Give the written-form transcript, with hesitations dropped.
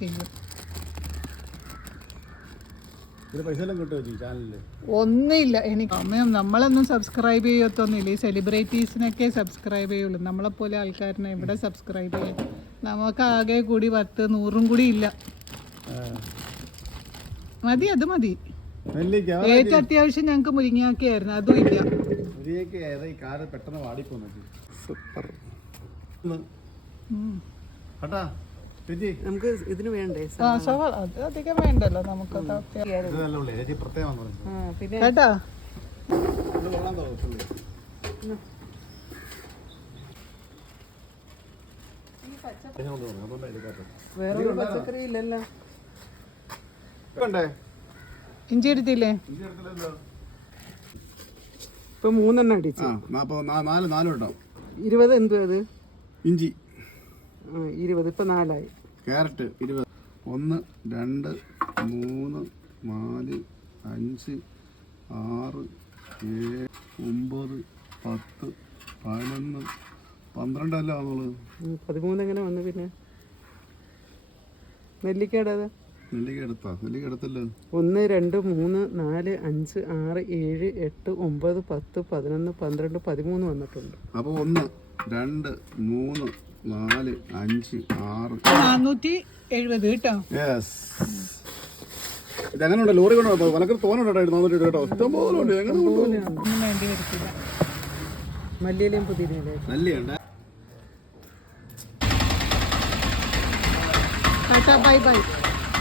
ചെയ്യും. ഒന്നുമില്ല എനിക്ക് അമ്മയും നമ്മളൊന്നും സബ്സ്ക്രൈബ് ചെയ്യത്തൊന്നുമില്ല. ഈ സെലിബ്രിറ്റീസിനൊക്കെ സബ്സ്ക്രൈബ് ചെയ്യുള്ളൂ. നമ്മളെപ്പോലെ ആൾക്കാരനെ ഇവിടെ സബ്സ്ക്രൈബ് ചെയ്യാം. നമുക്ക് ആകെ കൂടി 100-100 കൂടി ഇല്ല. മതി, അത് മതി. ഏറ്റവും അത്യാവശ്യം ഞങ്ങൾക്ക് മുരിങ്ങാക്കയായിരുന്നു, അതും ഇല്ല. നമുക്ക് ഇതിന് വേണ്ടേ അത് അധികം വേണ്ടല്ലോ നമുക്ക്. കേട്ടാ വേറെ പച്ചക്കറി ഇല്ലല്ലോ. ഇഞ്ചി എടുത്തില്ലേ? ഇപ്പൊ 3 അടിച്ചു. 20 എന്തുവാ അത്? ഇഞ്ചി 20. ഇപ്പൊ 4 ക്യാരറ്റ് 20. 1 2 3 4 5 6 7 9 10 11 12 അല്ല വന്നുള്ളത്. 13 എങ്ങനെ വന്നു? പിന്നെ നെല്ലിക്കയുടെ നെല്ലിക്ക എടുത്തല്ലോ. 1 2 3 4 5 6 7 8 9 10 11 12 13 വന്നിട്ടുണ്ട്. അപ്പൊ 1 2 3 4 5 6 470 കേട്ടോ. ഇതങ്ങനെ ഉണ്ട്. ലോറി കൊണ്ടോ വനക്ക് തോന്നുന്നുണ്ടോ? 400 കേട്ടോ. ഇഷ്ടം പോലെ ഉണ്ട്. ഒന്നും വേണ്ടി വരത്തില്ല. മല്ലിയിലയും പുതിനയിലയും നല്ലിയുണ്ട്. Tata, bye by.